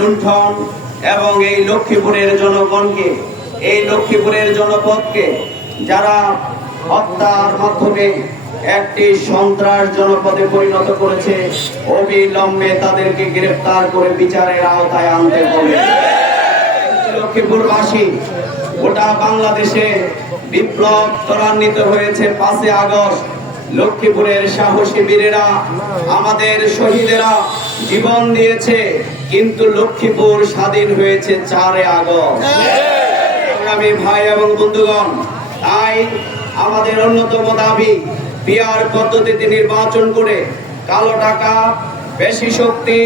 লুণ্ঠন এবং এই লক্ষ্মীপুরের জনগণকে, এই লক্ষ্মীপুরের জনপদকে যারা হত্যার মাধ্যমে একটি সন্ত্রাস জনপদে পরিণত করেছে, অবিলম্বে তাদেরকে গ্রেফতার করে বিচারের আওতায় আনতে হবে। লক্ষ্মীপুরবাসী, গোটা বাংলাদেশে বিপ্লব ত্বরান্বিত হয়েছে পাঁচে আগস্ট। লক্ষ্মীপুরের সাহসী বীরেরা, আমাদের শহীদেরা জীবন দিয়েছে, কিন্তু লক্ষ্মীপুর স্বাধীন হয়েছে চারে আগস্ট। সংগ্রামী ভাই এবং বন্ধুগণ, তাই আমাদের অন্যতম দাবি পিয়ার পদ্ধতিতে নির্বাচন করে কালো টাকা, বেশি শক্তি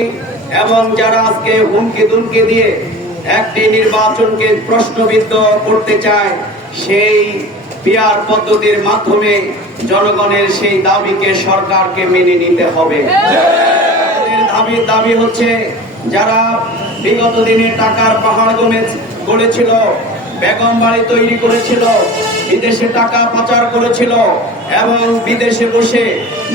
এবং যারা আজকে হুমকি দুমকি দিয়ে একটি নির্বাচনকে প্রশ্নবিদ্ধ করতে চায়, সেই পিয়ার পদ্ধতির মাধ্যমে জনগণের সেই দাবিকে সরকারকে মেনে নিতে হবে। আমাদের দাবি দাবি হচ্ছে যারা বিগত দিনে টাকার পাহাড় গমে, গড়েছিল, বেগম বাড়ি তৈরি করেছিল, বিদেশে টাকা পাচার করেছিল এবং বিদেশে বসে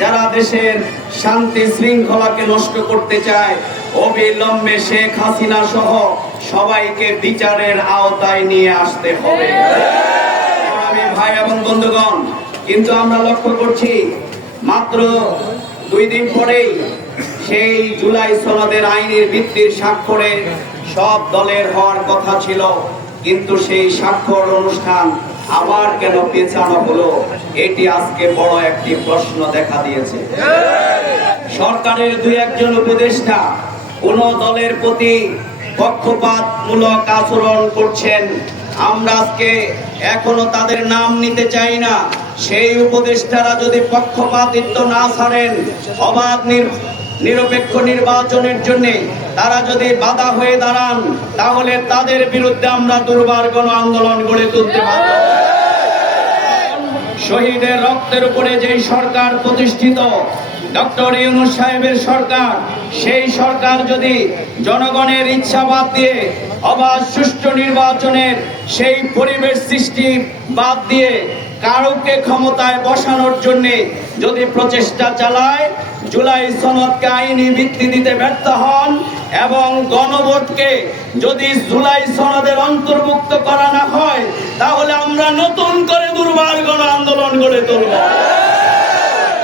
যারা দেশের শান্তি শৃঙ্খলাকে নষ্ট করতে চায়, অবিলম্বে শেখ হাসিনা সহ সবাইকে বিচারের আওতায় নিয়ে আসতে হবে। আমি ভাই এবং বন্ধুগণ, কিন্তু আমরা লক্ষ্য করছি, মাত্র দুই দিন পরেই সেই জুলাই সনদের আইনের ভিত্তির স্বাক্ষরে সব দলের হওয়ার কথা ছিল, কিন্তু সেই স্বাক্ষর অনুষ্ঠান আবার কেন পেছানো হলো, এটি আজকে বড় একটি প্রশ্ন দেখা দিয়েছে। সরকারের দুই একজন উপদেষ্টা কোন দলের প্রতি পক্ষপাতমূলক আচরণ করছেন, আমরা আজকে এখনও তাদের নাম নিতে চাই না। সেই উপদেষ্টারা যদি পক্ষপাতিত্ব না ছাড়েন, অবাধ নিরপেক্ষ নির্বাচনের জন্য তারা যদি বাধা হয়ে দাঁড়ান, তাহলে তাদের বিরুদ্ধে আমরা দুর্বার গণ আন্দোলন গড়ে তুলতে পারব শহীদের রক্তের উপরে যেই সরকার প্রতিষ্ঠিত, ডক্টর ইউনুস সাহেবের সরকার, সেই সরকার যদি জনগণের ইচ্ছা বাদ দিয়ে অবাধ সুষ্ঠু নির্বাচনের সেই পরিবেশ সৃষ্টি বাদ দিয়ে কারোকে ক্ষমতায় বসানোর জন্য যদি প্রচেষ্টা চালায়, জুলাই সনদকে আইনি ভিত্তি দিতে ব্যর্থ হন এবং গণভোটকে যদি জুলাই সনদের অন্তর্ভুক্ত করা না হয়, তাহলে আমরা নতুন করে দুর্বার গণ আন্দোলন গড়ে তুলব।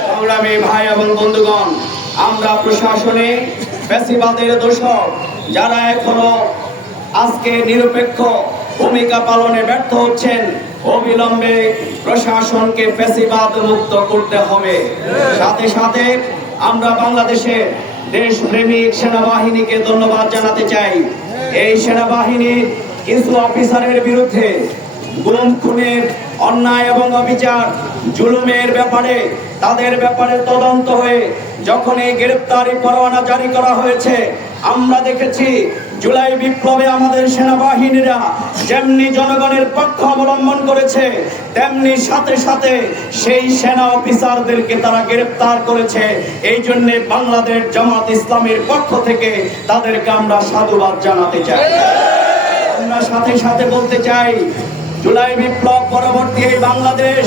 সংগ্রামী ভাই এবং বন্ধুগণ, আমরা প্রশাসনে বেশিবাদের দোষক যারা এখনও আজকে নিরপেক্ষ ভূমিকা পালনে ব্যর্থ হচ্ছেন অবিলম্বে প্রশাসনকে ফেসিবাদ মুক্ত করতে হবে। সাথে সাথে আমরা বাংলাদেশের দেশপ্রেমিক সেনাবাহিনীকে ধন্যবাদ জানাতে চাই। এই সেনাবাহিনীর কিছু অফিসারের বিরুদ্ধে গুম, খুনের, অন্যায় এবং অবিচার, জুলুমের ব্যাপারে, তাদের ব্যাপারে তদন্ত হয়ে যখন এই গ্রেপ্তারি পরোয়ানা জারি করা হয়েছে আমরা দেখেছি জুলাই বিপ্লবে আমাদের সেনাবাহিনীরা যেমনি জনগণের পক্ষ অবলম্বন করেছে, তেমনি সাথে সাথে সেই সেনা অফিসারদেরকে তারা গ্রেপ্তার করেছে। এই জন্য বাংলাদেশ জামাত ইসলামের পক্ষ থেকে তাদেরকে আমরা সাধুবাদ জানাতে চাই। আমরা সাথে সাথে বলতে চাই, জুলাই বিপ্লব পরবর্তী এই বাংলাদেশ,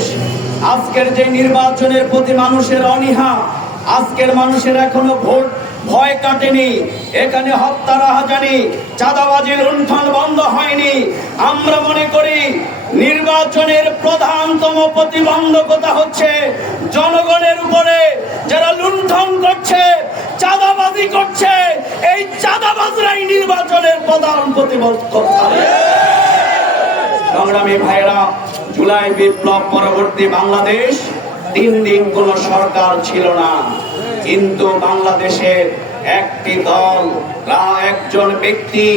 আজকের যে নির্বাচনের প্রতি মানুষের অনীহা, আজকের মানুষের এখনও ভোট ভয় কাটেনি। এখানে হত্যা রাহাজানি চাঁদাবাজি লুণ্ঠন বন্ধ হয়নি। আমরা মনে করি নির্বাচনের প্রধানতম প্রতিবন্ধকতা হচ্ছে জনগণের উপরে যারা লুণ্ঠন করছে, চাঁদাবাজি করছে, এই চাঁদাবাজরাই নির্বাচনের প্রধান প্রতিবন্ধকতা। সংগ্রামী ভাইরা জুলাই বিপ্লব পরবর্তী বাংলাদেশ, তিন দিন কোন সরকার ছিল না। কিন্তু বাংলাদেশের একটি দল একজন ব্যক্তি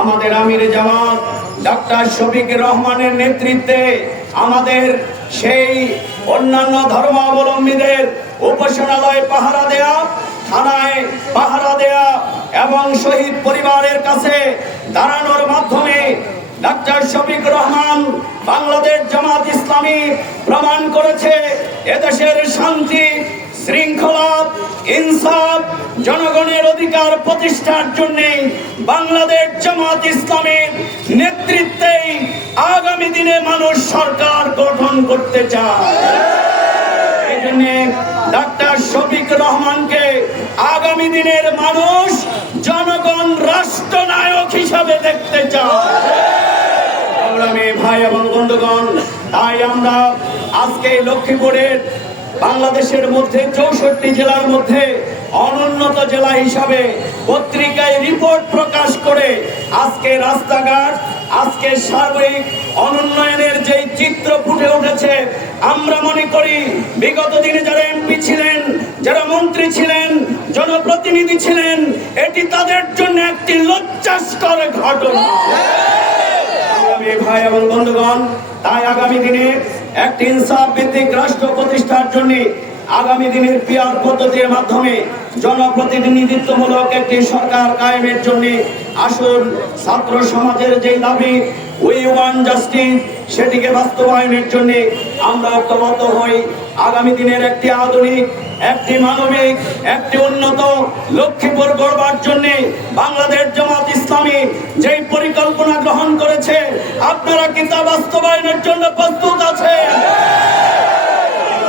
আমাদের আমির জামাত ডাক্তার শফিক রহমানের নেতৃত্বে আমাদের সেই অন্যান্য ধর্মাবলম্বীদের উপাসনালয় পাহারা দেয়া, থানায় পাহারা দেয়া এবং শহীদ পরিবারের কাছে দাঁড়ানোর মাধ্যমে ডাক্তার শফিক রহমান বাংলাদেশ জামাত ইসলামী প্রমাণ করেছে, এদেশের শান্তি শৃঙ্খলা, ইনসাফ, জনগণের অধিকার প্রতিষ্ঠার জন্য বাংলাদেশ জামাত ইসলামের নেতৃত্বেই আগামী দিনে মানুষ সরকার গঠন করতে চায়। এই জন্য ডাক্তার শফিক রহমানকে আগামী দিনের মানুষ জনগণ রাষ্ট্রনায়ক হিসাবে দেখতে চায়। ভাই এবং বন্ধুগণ, তাই আমরা আজকে লক্ষ্মীপুরের বাংলাদেশের মধ্যে চৌষট্টি জেলার মধ্যে অনুন্নত জেলা হিসাবে পত্রিকায় রিপোর্ট প্রকাশ করে আজকে রাস্তাঘাট আজকে সার্বিক অনুন্নয়নের যে চিত্র ফুটে উঠেছে আমরা মনে করি বিগত দিনে যারা এমপি ছিলেন যারা মন্ত্রী ছিলেন জনপ্রতিনিধি ছিলেন এটি তাদের জন্য একটি লজ্জাস্কর ঘটনা। ভাই এবং বন্ধুগণ তাই আগামী দিনে একটি ইনসাফ ভিত্তিক রাষ্ট্র প্রতিষ্ঠার জন্য আগামী দিনের পিয়ার পদ্ধতির মাধ্যমে জনপ্রতিনিধিত্বমূলক একটি সরকার কায়েমের জন্য আসুন ছাত্র সমাজের যে দাবি উই ওয়ান জাস্টিস সেটিকে বাস্তবায়নের জন্য আমরা ঐক্যবদ্ধ হই। আগামী দিনের একটি আধুনিক একটি মানবিক, একটি উন্নত লক্ষ্মীপুর গড়বার জন্য বাংলাদেশ জামাত ইসলামী যেই পরিকল্পনা গ্রহণ করেছে, আপনারা কি তা বাস্তবায়নের জন্য প্রস্তুত আছেন?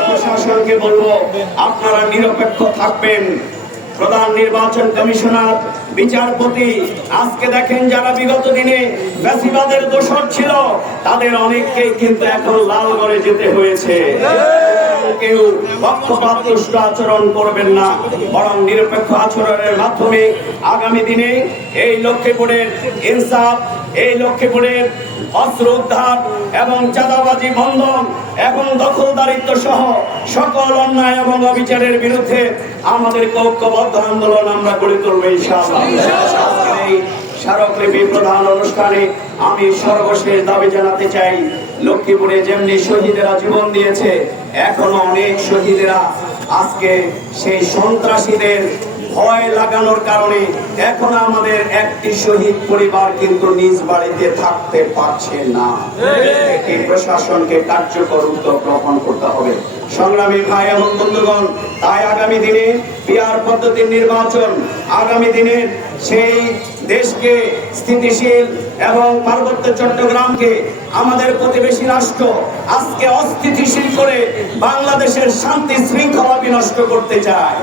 প্রশাসনকে বলব, আপনারা নিরপেক্ষ থাকবেন। প্রধান নির্বাচন কমিশনার, বিচারপতি, আজকে দেখেন যারা বিগত দিনে বেশিবাদের দোষর ছিল, তাদের অনেককেই কিন্তু এখন লাল করে যেতে হয়েছে। কেউ পক্ষপাতদুষ্ট আচরণ করবেন না, বরং নিরপেক্ষ আচরণের মাধ্যমে আগামী দিনে এই লক্ষ্মীপুরের ইনসাফ, এই লক্ষ্মীপুরের অস্ত্র উদ্ধার এবং চাঁদাবাজি বন্ধন এবং দখলদারিত্ব সহ সকল অন্যায় এবং অবিচারের বিরুদ্ধে আমাদের ঐক্যবদ্ধ আন্দোলন আমরা গড়ে তুলবো ইনশাআল্লাহ। স্মারকলিপি প্রধান অনুষ্ঠানে আমি সর্বশেষ দাবি জানাতে চাই লক্ষ্মীপুরে যেমনি শহীদেরা জীবন দিয়েছে, এখনও অনেক শহীদেরা আজকে সেই সন্ত্রাসীদের ভয় লাগানোর কারণে এখন আমাদের একটি শহীদ পরিবার কিন্তু নিজ বাড়িতে থাকতে পারছে না। প্রশাসনকে কার্যকর উদ্যোগ গ্রহণ করতে হবে। সংগ্রামী ভাই এবং বন্ধুগণ, তাই আগামী দিনে পদ্ধতির নির্বাচন, আগামী দিনের সেই দেশকে স্থিতিশীল এবং পার্বত্য চট্টগ্রামকে আমাদের প্রতিবেশী রাষ্ট্র আজকে অস্থিতিশীল করে বাংলাদেশের শান্তি শৃঙ্খলা বিনষ্ট করতে চায়।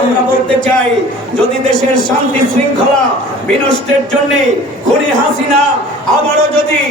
আমরা বলতে চাই, যদি দেশের শান্তি শৃঙ্খলা বিনষ্টের জন্য খুনি হাসিনা আবারও যদি